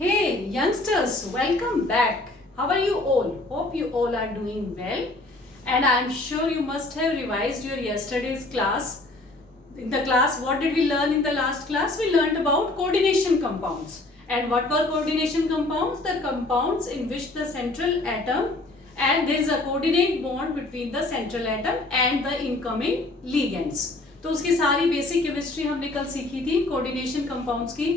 Hey youngsters, welcome back. How are you all? Hope you all are doing well. And I'm sure you must have revised your yesterday's class. In the class, what did we learn in the last class? We learned about coordination compounds. And what were coordination compounds? The compounds in which the central atom and there is a coordinate bond between the central atom and the incoming ligands. तो उसकी सारी basic chemistry हमने कल सीखी थी coordination compounds की.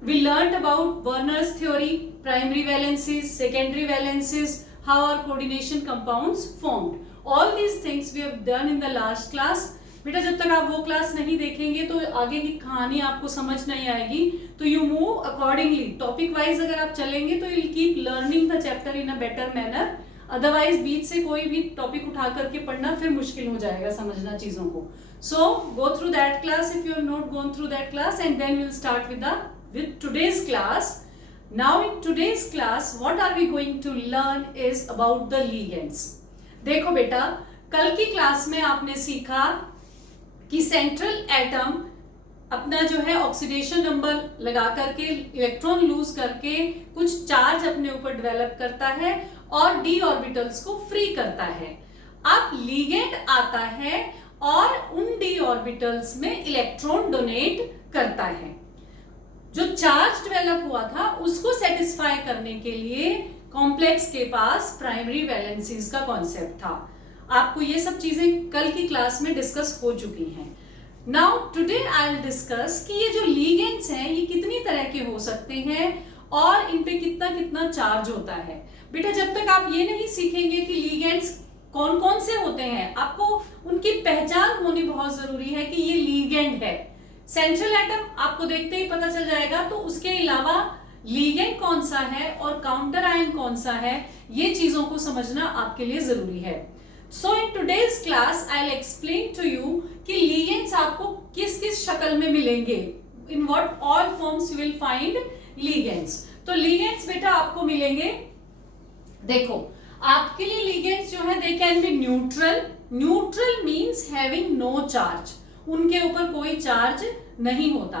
We learnt about Werner's theory, primary valencies, secondary valencies, how are coordination compounds formed. All these things we have done in the last class. बेटा जब तक आप वो क्लास नहीं देखेंगे तो आगे की कहानी आपको समझ नहीं आएगी. तो you move accordingly, topic wise अगर आप चलेंगे तो you will keep learning the chapter in a better manner. Otherwise बीच से कोई भी टॉपिक उठा करके पढ़ना फिर मुश्किल हो जाएगा समझना चीजों को. So go through that class if you have not gone through that class and then will start with today's class. Now in today's class what are we going to learn is about the ligands. देखो बेटा कल की class में आपने सीखा कि central atom अपना जो है ऑक्सीडेशन नंबर लगा करके इलेक्ट्रॉन लूज करके कुछ चार्ज अपने ऊपर डेवलप करता है और डी ऑर्बिटल्स को फ्री करता है. अब लिगेंड आता है और उन डी ऑर्बिटल्स में इलेक्ट्रॉन डोनेट करता है. जो चार्ज डेवलप हुआ था उसको सेटिस्फाई करने के लिए कॉम्प्लेक्स के पास प्राइमरी वैलेंसीज का कॉन्सेप्ट था. आपको ये सब चीजें कल की क्लास में डिस्कस हो चुकी हैं. Now today I will discuss कि ये जो लिगेंड्स हैं ये कितनी तरह के हो सकते हैं और इन पे कितना कितना चार्ज होता है. बेटा जब तक आप ये नहीं सीखेंगे कि लिगेंड्स कौन कौन से होते हैं आपको उनकी पहचान होनी बहुत जरूरी है कि ये लिगेंड है. सेंट्रल एटम आपको देखते ही पता चल जाएगा. तो उसके अलावा लिगेंड कौन सा है और काउंटर आयन कौन सा है ये चीजों को समझना आपके लिए जरूरी है. So in today's class I will explain to you कि लिगेंड्स आपको किस किस शक्ल में मिलेंगे. In what all forms you will find ligands. तो लिगेंड्स बेटा आपको मिलेंगे. देखो आपके लिए लिगेंड्स जो है they can be neutral. Neutral means having no charge. उनके ऊपर कोई चार्ज नहीं होता.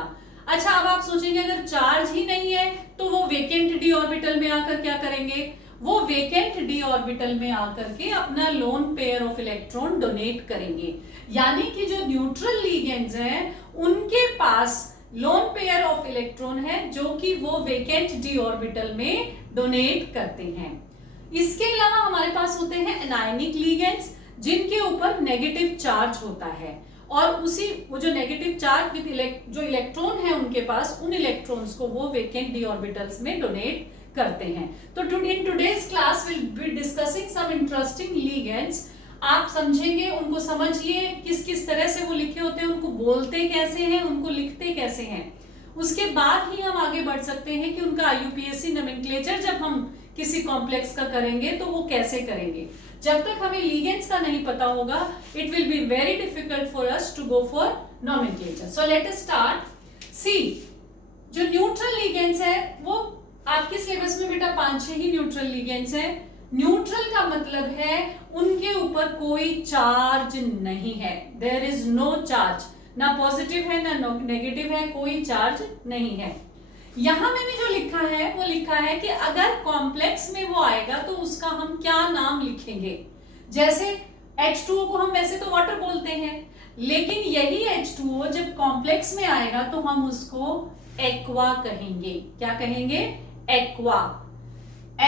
अच्छा अब आप सोचेंगे अगर चार्ज ही नहीं है तो वो वेकेंट डी ऑर्बिटल में आकर क्या करेंगे. वो वेकेंट डी ऑर्बिटल में आकर के अपना loan pair of electron donate करेंगे. यानी कि जो न्यूट्रल लिगेंड्स हैं उनके पास लोन पेयर ऑफ इलेक्ट्रॉन है जो कि वो वेकेंट डी ऑर्बिटल में डोनेट करते हैं. इसके अलावा हमारे पास होते हैं एनायनिक लिगेंड्स जिनके ऊपर नेगेटिव चार्ज होता है और उसी वो जो नेगेटिव चार्ज विद जो इलेक्ट्रॉन है उनके पास उन इलेक्ट्रॉन्स को वो वेकेंट डी ऑर्बिटल्स में डोनेट करते हैं. तो in today's class will be discussing some interesting ligands. आप समझेंगे उनको, समझिए किस किस तरह से वो लिखे होते हैं, उनको बोलते कैसे हैं, उनको लिखते कैसे हैं. उसके बाद ही हम आगे बढ़ सकते हैं कि उनका IUPAC नोमेनक्लेचर जब हम किसी कॉम्प्लेक्स का करेंगे तो वो कैसे करेंगे. जब तक हमें लिगेंड्स का नहीं पता होगा it will be very difficult for us to go for nomenclature. So let us start. See जो न्यूट्रल लिगेंड्स है वो आपके सिलेबस में बेटा 5-6 ही न्यूट्रल लिगेंड्स हैं. न्यूट्रल का मतलब है उनके ऊपर कोई चार्ज नहीं है. There is no charge. ना पॉजिटिव है ना नेगेटिव है, कोई चार्ज नहीं है. यहां मैंने जो लिखा है वो लिखा है कि अगर कॉम्प्लेक्स में वो आएगा तो उसका हम क्या नाम लिखेंगे. जैसे H2O को हम वैसे तो वाटर बोलते हैं लेकिन यही H2O जब कॉम्प्लेक्स में आएगा तो हम उसको एक्वा कहेंगे. क्या कहेंगे? एक्वा.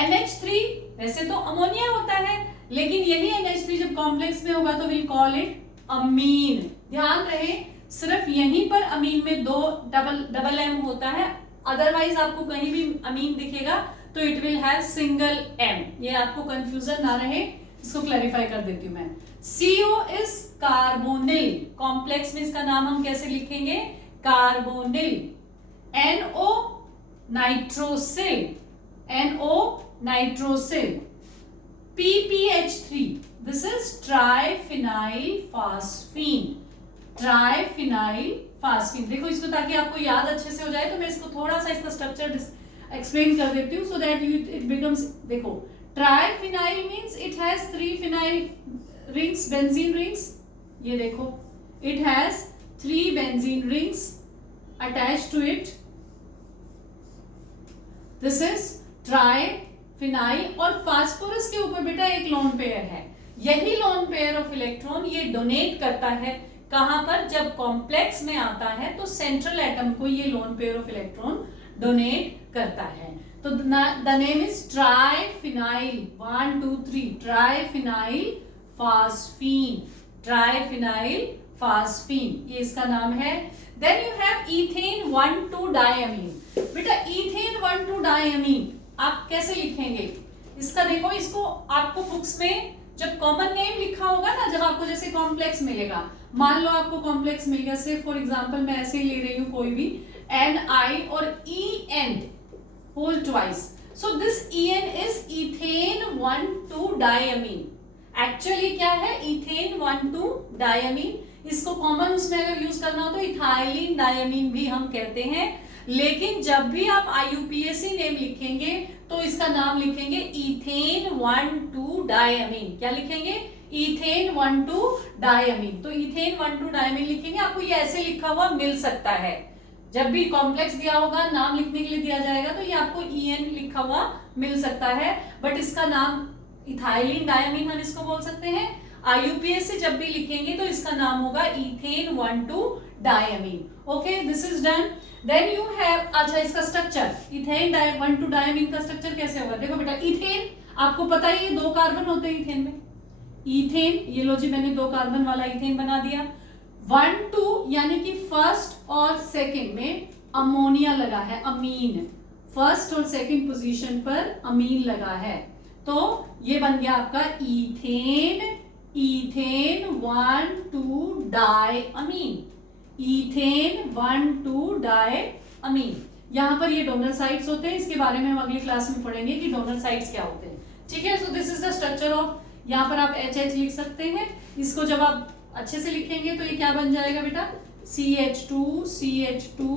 NH3 वैसे तो अमोनिया होता है लेकिन यही NH3 जब कॉम्प्लेक्स में होगा तो विल कॉल इट अमीन. ध्यान रहे सिर्फ यहीं पर अमीन में दो डबल एम होता है. अदरवाइज आपको कहीं भी अमीन दिखेगा तो it will have single M. ये आपको कंफ्यूजन ना रहे इसको क्लैरिफाई कर देती हूं मैं. CO is carbonyl. कॉम्प्लेक्स में इसका नाम हम कैसे लिखेंगे? Carbonyl. NO nitrosyl. NO nitrosyl. PPH3 this is triphenyl phosphine. Triphenyl phosphine. देखो इसको ताकि आपको याद अच्छे से हो जाए तो मैं इसको थोड़ा सा इसका स्ट्रक्चर एक्सप्लेन कर देती हूँ सो दैट इट बिकम्स. देखो triphenyl means it has 3 phenyl rings, benzene rings. ये देखो it has 3 benzene rings attached to it. This is triphenyl, और फास्फोरस के ऊपर बेटा एक लोन पेयर है। यही लोन पेयर ऑफ इलेक्ट्रॉन ये डोनेट करता है कहां पर, जब कॉम्प्लेक्स में आता है तो सेंट्रल एटम को ये lone pair of electron donate करता है। तो the name is triphenyl, 1 2 3 triphenyl phosphine, triphenyl phosphine, ये इसका नाम है। Then you have ethane 1,2 diamine. बेटा इथेन 1,2 डायमीन आप कैसे लिखेंगे, इसका देखो, इसको आपको बुक्स में जब कॉमन नेम लिखा होगा ना, जब आपको जैसे कॉम्प्लेक्स मिलेगा, मान लो आपको कॉम्प्लेक्स मिल गया, से फॉर एग्जांपल मैं ऐसे ही ले रही हूं कोई भी NI और EN whole twice, so this EN is ethane 1,2 diamine. Actually क्या है, इथेन 1,2 डायमीन, इसको कॉमन उसमें अगर यूज करना हो तो इथाइलिन डायमीन भी हम कहते हैं। लेकिन जब भी आप IUPAC नेम लिखेंगे तो इसका नाम लिखेंगे इथेन 1,2 डायमीन। क्या लिखेंगे, इथेन 1,2 डायमीन। तो इथेन 1,2 डायमीन लिखेंगे, आपको ये ऐसे लिखा हुआ मिल सकता है, जब भी कॉम्प्लेक्स दिया होगा नाम लिखने के लिए दिया जाएगा तो ये आपको EN लिखा हुआ मिल सकता है, बट इसका नाम इथाइलिन डायमीन हम इसको बोल सकते हैं। IUPAC जब भी लिखेंगे तो इसका नाम होगा ethane 1,2 diamine. Okay, this is done. Then you have, अच्छा इसका स्ट्रक्चर, इथेन 1,2 डायमीन का स्ट्रक्चर कैसे होगा, देखो बेटा, इथेन आपको पता है ये 2 कार्बन होते हैं इथेन में, इथेन, ये लो जी मैंने 2 कार्बन वाला इथेन बना दिया। 1,2 यानी कि फर्स्ट और सेकंड में अमोनिया लगा है, अमीन, फर्स्ट और सेकंड पोजीशन पर अमीन लगा है, तो ये बन गया आपका ethane, ethane 1,2 diamine, ethane 1,2 diamine. यहां पर ये डोनर साइट्स होते हैं, इसके बारे में हम अगली क्लास में पढ़ेंगे कि डोनर साइट्स क्या होते हैं। ठीक है, so this is the structure of, यहाँ पर आप HH लिख सकते हैं, इसको जब आप अच्छे से लिखेंगे तो ये क्या बन जाएगा बेटा, CH2 CH2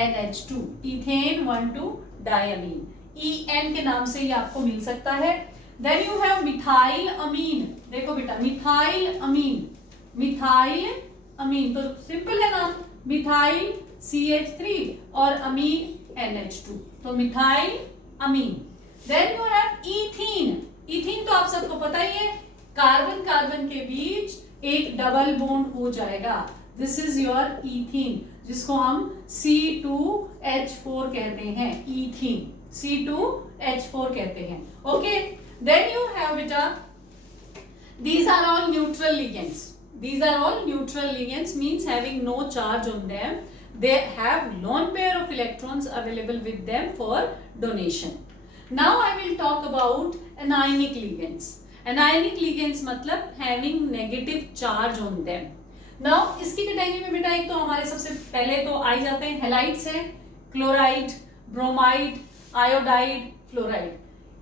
NH2, ethane 1,2 diamine, EN के नाम से ये आपको मिल सकता है। देन यू हैव मिथाइल अमीन, देखो बेटा मिथाइल अमीन, मिथाइल अमीन तो सिंपल है नाम, मिथाइल CH3 और अमीन NH2, तो methyl amine. Then you have ethene, ethene तो आप सबको पता ही है, कार्बन कार्बन के बीच एक डबल बॉन्ड हो जाएगा, दिस इज योर इथीन, जिसको हम C2H4 कहते हैं, इथीन C2H4 कहते हैं। ओके, देन यू हैव बेटा, these are all neutral ligands, these are all neutral ligands means having no charge on them, they have lone pair of electrons available with them for donation. Now I will talk about anionic ligands. Anionic ligands मतलब having negative charge on them. Now इसकी category में बेटा एक तो हमारे सबसे पहले तो आ जाते हैं हैलाइड्स हैं, क्लोराइड, ब्रोमाइड, आयोडाइड, फ्लोराइड।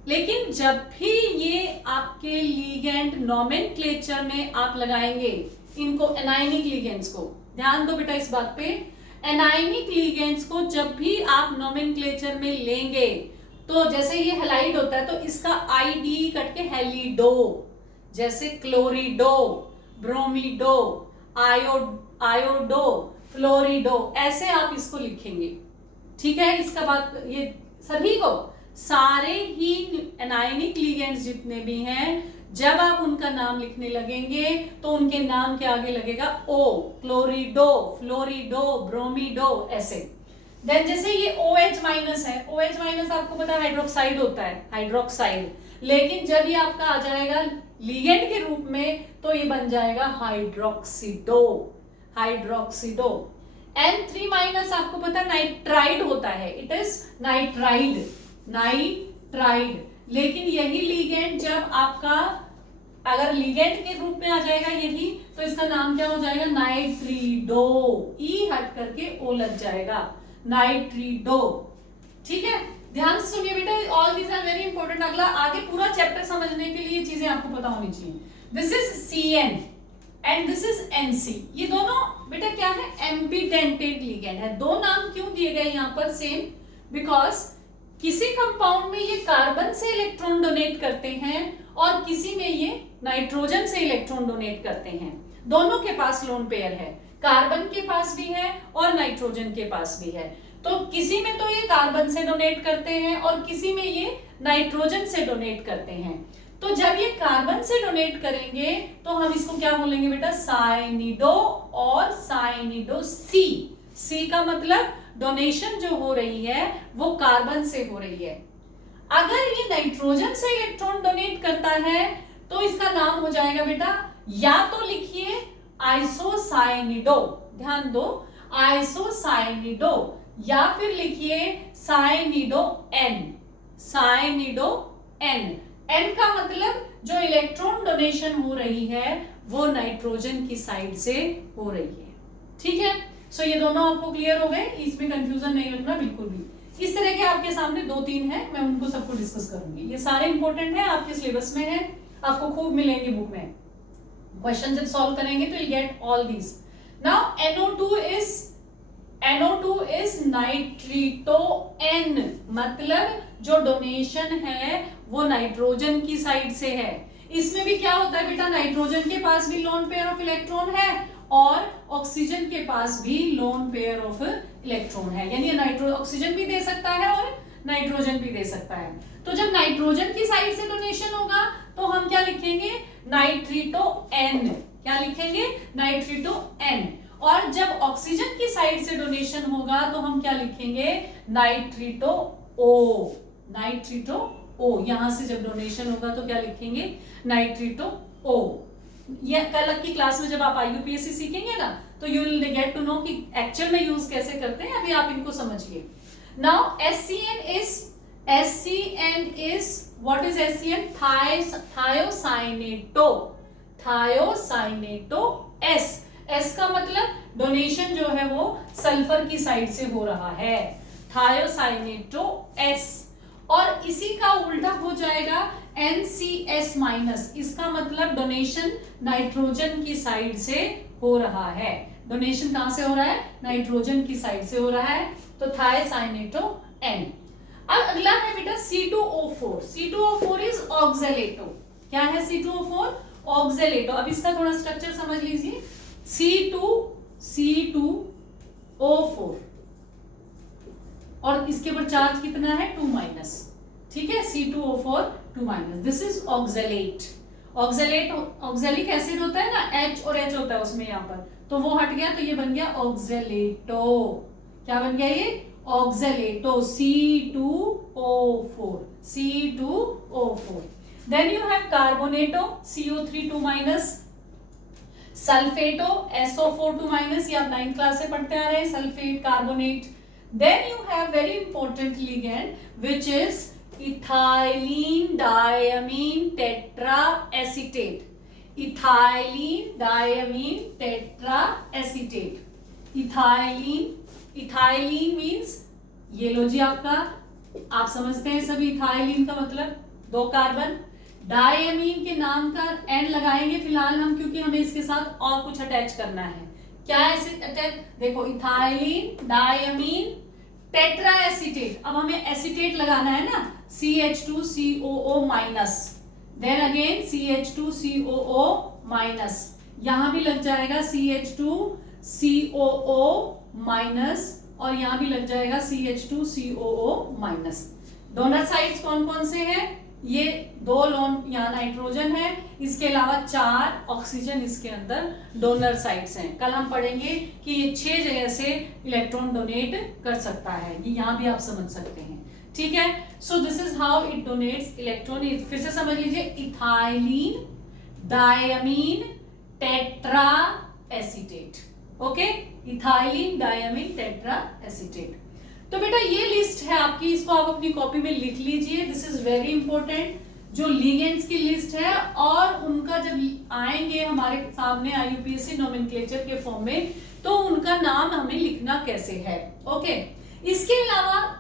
लेकिन जब भी ये आपके लिगेंड नोमेनक्लेचर में आप लगाएंगे इनको, एनायनिक लिगेंड्स को, ध्यान दो बेटा इस बात पे, एनायनिक लिगेंड्स को जब भी आप नोमेनक्लेचर में लेंगे तो जैसे ये हैलाइड होता है तो इसका ID कट के हेलिडो, जैसे क्लोरिडो, ब्रोमिडो, आयोडो, फ्लोरिडो, ऐसे आप इसको लिखेंगे। ठीक है, इसका बात ये सभी को, सारे ही एनायनिक लिगेंड्स जितने भी हैं, जब आप उनका नाम लिखने लगेंगे तो उनके नाम के आगे लगेगा O, क्लोरिडो, फ्लोरिडो, ब्रोमिडो, ऐसे। देन जैसे ये OH माइनस है, OH माइनस आपको पता है हाइड्रोक्साइड होता है, हाइड्रोक्साइड, लेकिन जब ये आपका आ जाएगा लिगेंड के रूप में तो ये बन जाएगा हाइड्रोक्सिडो, हाइड्रोक्सिडो। N3 माइनस आपको पता है नाइट्राइड होता है, इट इज नाइट्राइड, नाइट्राइड। लेकिन यही लिगेंड जब आपका अगर लिगेंड के रूप में आ जाएगा यही, तो इसका नाम क्या हो जाएगा, नाइट्रीडो, ई हट करके ओ लग जाएगा, नाइट्रीडो। ठीक है, ध्यान से सुनिए बेटा, all these are very important. अगला आगे पूरा चैप्टर समझने के लिए चीजें आपको पता होनी चाहिए। This is CN and this is NC, ये दोनों बेटा क्या है, एम्बिडेंटेड लिगेंड है। दो नाम क्यों दिए गए यहाँ पर सेम, बिकॉज किसी कंपाउंड में ये कार्बन से इलेक्ट्रॉन डोनेट करते हैं और किसी में ये नाइट्रोजन से इलेक्ट्रॉन डोनेट करते हैं। दोनों के पास लोन पेयर है, कार्बन के पास भी है और नाइट्रोजन के पास भी है। तो तो किसी में तो ये कार्बन से डोनेट करते हैं और किसी में ये नाइट्रोजन से डोनेट करते हैं। तो जब ये कार्बन से डोनेट करेंगे तो हम इसको क्या बोलेंगे बेटा, साइनिडो और साइनिडो सी। सी का मतलब डोनेशन जो हो रही है वो कार्बन से हो रही है। अगर ये नाइट्रोजन से इलेक्ट्रॉन डोनेट करता है तो इसका नाम हो जाएगा बेटा, या तो लिखिए आइसोसाइनिडो, ध्यान दो, आइसोसाइनिडो, या फिर लिखिए साइनिडो एन। साइनिडो एन। एन का मतलब जो इलेक्ट्रॉन डोनेशन हो रही है वो नाइट्रोजन की साइड से हो रही है। ठीक है, सो ये दोनों आपको क्लियर हो गए, इसमें कंफ्यूजन नहीं रखना बिल्कुल भी। इस तरह के आपके सामने 2-3 हैं, मैं उनको सबको डिस्कस करूंगी। ये सारे इंपॉर्टेंट है, आपके सिलेबस में है, आपको खूब मिलेंगे बुक में। क्वेश्चन जब सॉल्व करेंगे तो you get all these. Now NO2 is nitrito N, मतलब जो डोनेशन है वो नाइट्रोजन की साइड से है। इसमें भी क्या होता है बेटा, नाइट्रोजन के पास भी लोन पेयर ऑफ इलेक्ट्रॉन है और ऑक्सीजन के पास भी लोन पेयर ऑफ इलेक्ट्रॉन है, यानी ऑक्सीजन भी दे सकता है और नाइट्रोजन भी दे सकता है। तो जब नाइट्रोजन की साइड से डोनेशन होगा तो हम क्या लिखेंगे, नाइट्रिटो N। क्या लिखेंगे, नाइट्रिटो N। और जब ऑक्सीजन की साइड से डोनेशन होगा तो हम क्या लिखेंगे, नाइट्रिटो O। नाइट्रिटो O, यहां से जब डोनेशन होगा तो क्या लिखेंगे, नाइट्रिटो O। ये कल की क्लास में जब आप IUPAC सीखेंगे ना तो you will get to know कि एक्चुअल में यूज कैसे करते हैं। अभी आप इनको समझिए। Now SCN is what is SCN? Thiocyaneto। Thiocyaneto S। S का मतलब डोनेशन जो है वो सल्फर की साइड से हो रहा है, Thiocyaneto S। और इसी का उल्टा हो जाएगा NCS माइनस, इसका मतलब डोनेशन नाइट्रोजन की साइड से हो रहा है। डोनेशन कहां से हो रहा है, नाइट्रोजन की साइड से हो रहा है, तो Thiocyaneto N। अब अगला है बेटा C2O4। C2O4 is oxalato. क्या है C2O4? ऑक्जेलेटो। अब इसका थोड़ा स्ट्रक्चर समझ लीजिए। C2O4 और इसके ऊपर चार्ज कितना है, 2-। ठीक है, C2O4 2-। This is oxalate. Oxalic acid होता है ना, H और H होता है उसमें, यहाँ पर तो वो हट गया तो ये बन गया ऑक्जेलेटो। क्या बन गया ये, oxalato. C2O4। C2O4। Then you have carbonato, CO3 2-। Sulfato, SO4 2-। ये आप 9th क्लास से पढ़ते आ रहे हैं, sulphate, carbonate. Then you have very important ligand which is ethylene diamine tetraacetate। ethylene diamine tetraacetate। ethylene means ये लो जी आपका, आप समझते हैं सभी इथाइलिन का मतलब 2 कार्बन। डायमीन के नाम का एंड लगाएंगे फिलहाल हम, क्योंकि हमें इसके साथ और कुछ अटैच करना है। क्या एसिड अटैच, देखो इथाइलिन डायमीन टेट्रा एसीटेट। अब हमें एसीटेट लगाना है ना, CH2COO-। Then again CH2COO-। यहां भी लग जाएगा CH2COO- और यहां भी लग जाएगा CH2COO-। डोनर साइड्स कौन कौन से हैं, ये 2 लोन, यहाँ नाइट्रोजन है, इसके अलावा 4 ऑक्सीजन इसके अंदर डोनर साइड्स हैं। कल हम पढ़ेंगे कि ये 6 जगह से इलेक्ट्रॉन डोनेट कर सकता है, ये यहाँ भी आप समझ सकते हैं। ठीक है, so this is how it donates electron. फिर से समझ लीजिए, ethylene diamine tetra acetate. Okay, ethylene diamine tetra acetate. तो बेटा ये लिस्ट है आपकी, इसको आप अपनी कॉपी में लिख लीजिए। दिस इज वेरी इंपॉर्टेंट, जो लिगेंड्स की लिस्ट है, और उनका जब आएंगे हमारे सामने IUPAC नोमेनक्लेचर के फॉर्म में तो उनका नाम हमें लिखना कैसे है। ओके, इसके अलावा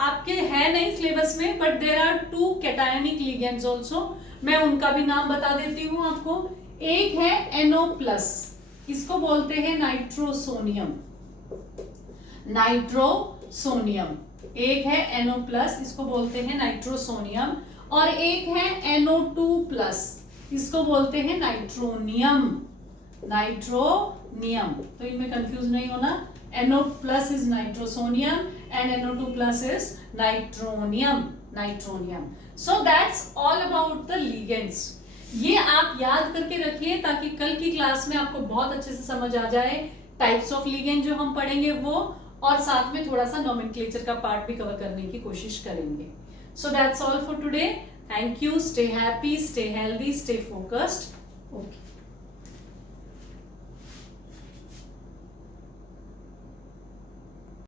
आपके है नहीं सिलेबस में, but there are 2 cationic ligands also. मैं उनका भी नाम बता देती हूँ आपको। एक है NO+, इसको बोलते हैं नाइट्रोसोनियम। नाइट्रोसोनियम एक है NO+, इसको बोलते हैं नाइट्रोसोनियम। और एक है NO2+, इसको बोलते हैं नाइट्रोनियम। नाइट्रोनियम, तो इनमें कंफ्यूज नहीं होना। NO+ is nitrosonium and NO2 plus is nitronium. So that's all about the ligands. ये आप याद करके रखिए ताकि कल की क्लास में आपको बहुत अच्छे से समझ आ जाए टाइप्स ऑफ लिगेंड जो हम पढ़ेंगे वो, और साथ में थोड़ा सा नोमेनक्लेचर का पार्ट भी कवर करने की कोशिश करेंगे. So that's all for today. Thank you. Stay happy, stay healthy, stay focused. Okay.